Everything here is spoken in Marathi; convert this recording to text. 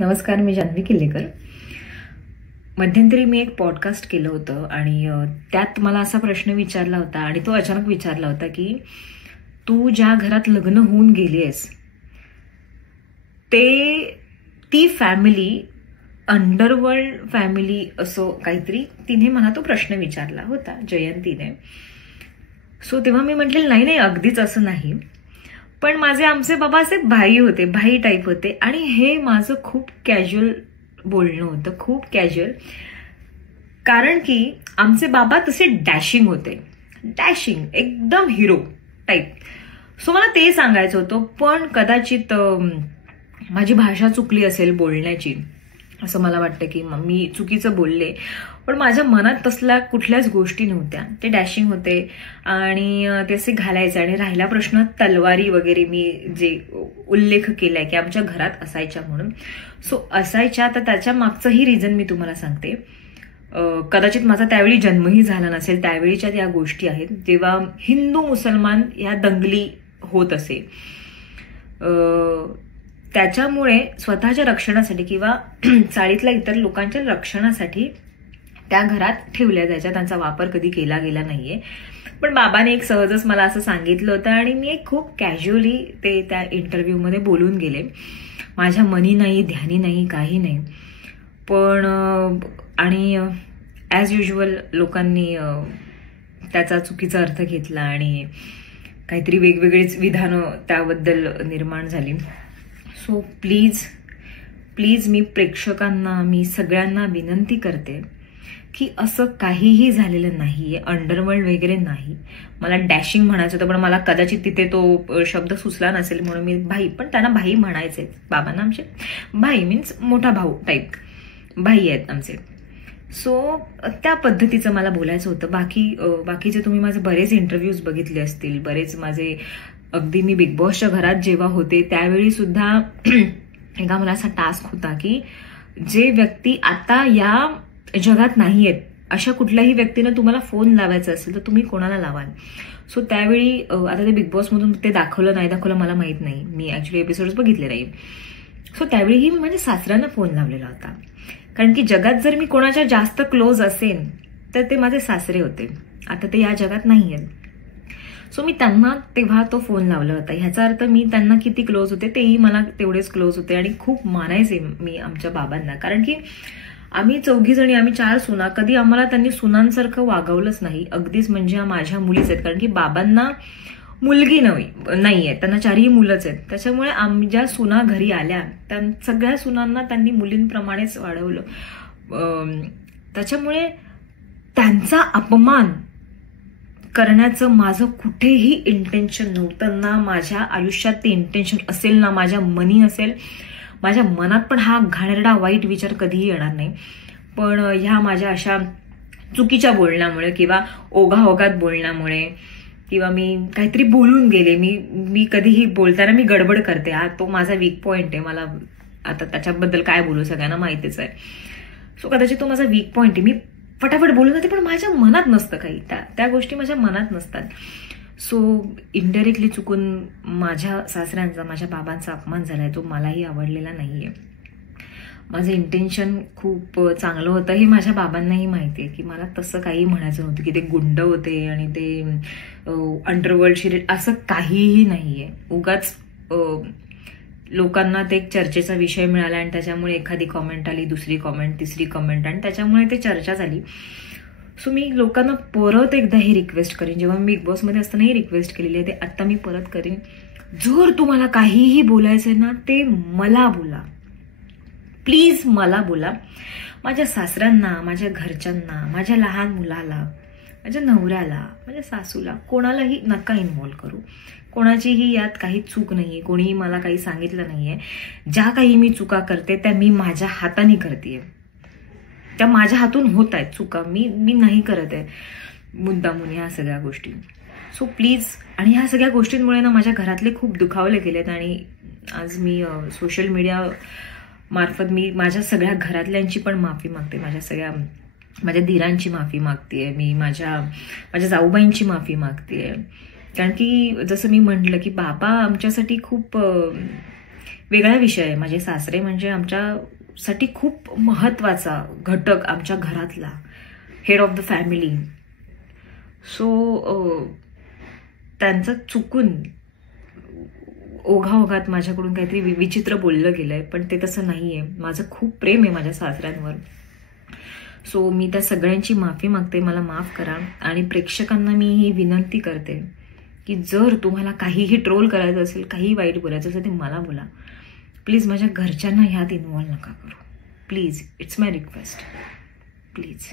नमस्कार, मी जान्हवी किल्लेकर. मध्यंतरी मी एक पॉडकास्ट केलं होतं आणि त्यात मला असा प्रश्न विचारला होता आणि तो अचानक विचारला होता की तू ज्या घरात लग्न होऊन गेली आहेस ती फॅमिली अंडरवर्ल्ड फॅमिली असो काहीतरी तिने मला तो प्रश्न विचारला होता, जयंतीने. सो तेव्हा मी म्हटलेलं नाही अगदीच असं नाही, पण आमचे बाबा असे भाई टाईप होते आणि हे माझं खूप कॅज्युअल बोलणं होतं, खूप कॅज्युअल. कारण की आमचे बाबा तसे डॅशिंग होते, डॅशिंग एकदम हिरो टाईप. सो मला ते सांगायचं होतं, पण कदाचित माझी भाषा चुकली असेल बोलण्याची, असं मला वाटतं की मी चुकीचं बोलले. पण माझ्या मनात तसल्या कुठल्याच गोष्टी नव्हत्या. ते डॅशिंग होते आणि ते असे घालायचे. आणि राहिला प्रश्न तलवारी वगैरे, मी जे उल्लेख केलाय की आमच्या घरात असायच्या म्हणून. सो असायच्या, तर त्याच्या मागचंही रिझन मी तुम्हाला सांगते. कदाचित माझा त्यावेळी जन्मही झाला नसेल, त्यावेळीच्या त्या गोष्टी आहेत जेव्हा हिंदू मुसलमान या दंगली होत असे. त्याच्यामुळे स्वतःच्या रक्षणासाठी किंवा चाळीतल्या इतर लोकांच्या रक्षणासाठी त्या घरात ठेवल्या जायच्या, त्यांचा वापर कधी केला गेला नाहीये. पण बाबाने एक सहजच मला असं सांगितलं होतं आणि मी एक खूप कॅज्युअली ते त्या इंटरव्ह्यूमध्ये बोलून गेले. माझ्या मनी नाही, ध्यानी नाही, काही नाही. पण आणि ॲज युजल लोकांनी त्याचा चुकीचा अर्थ घेतला आणि काहीतरी वेगवेगळीच विधानं त्याबद्दल निर्माण झाली. सो प्लीज मी प्रेक्षकांना, मी सगळ्यांना विनंती करते की असं काहीही झालेलं नाहीये, अंडरवर्ल्ड वगैरे नाही. मला डॅशिंग म्हणायचं होतं, पण मला कदाचित तिथे तो शब्द सुचला नसेल म्हणून मी भाई, पण त्यांना भाई म्हणायचे बाबांना. आमचे भाई मीन्स मोठा भाऊ टाईप भाई आहेत आमचे. सो त्या पद्धतीचं मला बोलायचं होतं. बाकीचे तुम्ही माझे बरेच इंटरव्ह्यूज बघितले असतील, बरेच माझे, अगदी मी बिग बॉसच्या घरात जेव्हा होते त्यावेळी सुद्धा एका मला असा टास्क होता की जे व्यक्ती आता या जगात नाही आहेत अशा कुठल्याही व्यक्तीनं तुम्हाला फोन लावायचा असेल तर तुम्ही कोणाला लावाल. सो त्यावेळी आता ते बिग बॉसमधून ते दाखवलं नाही दाखवलं मला माहित नाही, मी ऍक्च्युली एपिसोड्स बघितले नाही. सो त्यावेळीही मी माझ्या सासऱ्यांना फोन लावलेला होता, कारण की जगात जर मी कोणाच्या जास्त क्लोज असेन तर ते माझे सासरे होते. आता ते या जगात नाही आहेत. सो मी त्यांना तेव्हा तो फोन लावला होता. ह्याचा अर्थ मी त्यांना किती क्लोज होते, तेही मला तेवढेच क्लोज होते आणि खूप मानायचे मी आमच्या बाबांना. कारण की आम्ही 4 जणी, आम्ही 4 सुना, कधी आम्हाला त्यांनी सुनांसारखं वागवलंच नाही. अगदीच म्हणजे माझ्या मुलीच आहेत, कारण की बाबांना मुलगी नाहीये, त्यांना 4ही मुलंच आहेत. त्याच्यामुळे ज्या सुना घरी आल्या त्या सगळ्या सुनांना त्यांनी मुलींप्रमाणेच वाढवलं. त्याच्यामुळे त्यांचा अपमान करण्याचं माझं कुठेही इंटेन्शन नव्हतं. ना माझ्या आयुष्यात ते इंटेन्शन असेल, ना माझ्या मनी असेल. माझ्या मनात पण हा घाणेरडा वाईट विचार कधीही येणार नाही. पण ह्या माझ्या अशा चुकीच्या बोलण्यामुळे किंवा ओघाओघात बोलण्यामुळे किंवा मी काहीतरी बोलून गेले, मी कधीही बोलताना मी गडबड करते. हा तो माझा वीक पॉइंट आहे. मला आता त्याच्याबद्दल काय बोलू सगळ्यांना माहितीच आहे. सो कदाचित तो माझा वीक पॉइंट आहे. मी फटाफट बोलून जाते, पण माझ्या मनात नसतं काही, त्या गोष्टी माझ्या मनात नसतात. सो इनडायरेक्टली चुकून माझ्या सासऱ्यांचा, माझ्या बाबांचा अपमान झालाय, तो मलाही आवडलेला नाहीये. माझं इंटेन्शन खूप चांगलं होतं हे माझ्या बाबांनाही माहिती आहे की मला तसं काही म्हणायचं नव्हतं की ते गुंड होते आणि ते अंडरवर्ल्डशी, असं काहीही नाहीये. उगाच लोकांना ते एक चर्चेचा विषय मिळाला आणि त्याच्यामुळे एखादी कॉमेंट आली, दुसरी कॉमेंट, तिसरी कॉमेंट, आणि त्याच्यामुळे ते चर्चा झाली. सो मी लोकांना परत एकदा ही रिक्वेस्ट करीन, जेव्हा मी बिग बॉसमध्ये असतानाही रिक्वेस्ट केलेली आहे, ते आता मी परत करीन. जर तुम्हाला काहीही बोलायचंय ना, ते मला बोला, प्लीज मला बोला. माझ्या सासऱ्यांना, माझ्या घरच्यांना, माझ्या लहान मुलाला, माझ्या नवऱ्याला, माझ्या सासूला, कोणालाही नका इन्व्हॉल्व करू. कोणाचीही यात काही चूक नाहीये, कोणीही मला काही सांगितलं नाहीये. ज्या काही मी चुका करते त्या मी माझ्या हाताने करतेय, त्या माझ्या हातून होत आहेत चुका, मी नाही करत आहे मुद्दामून ह्या सगळ्या गोष्टी. So please. आणि ह्या सगळ्या गोष्टींमुळे ना माझ्या घरातले खूप दुखावले गेलेत आणि आज मी सोशल मीडिया मार्फत मी माझ्या सगळ्या घरातल्यांची पण माफी मागते, माझ्या धीरांची माफी मागतेय मी, माझ्या जाऊबाईंची माफी मागतेय. कारण की जसं मी म्हटलं की बाबा आमच्यासाठी खूप वेगळा विषय आहे. माझे सासरे म्हणजे आमच्यासाठी खूप महत्त्वाचा घटक, आमच्या घरातला head of the family. So त्यांचं चुकून ओघाओघात माझ्याकडून काहीतरी विचित्र बोललं गेलंय, पण ते तसं नाहीये. माझं खूप प्रेम आहे माझ्या सासऱ्यांवर. सो मी त्या सगळ्यांची माफी मागते, मला माफ करा. आणि प्रेक्षकांना मी ही विनंती करते की जर तुम्हाला काहीही ट्रोल करायचं असेल, काही वाईट बोलायचं असेल, ते मला बोला. प्लीज माझ्या घरच्यांना ह्यात इन्व्हॉल्व नका करू. Please, it's my request. Please.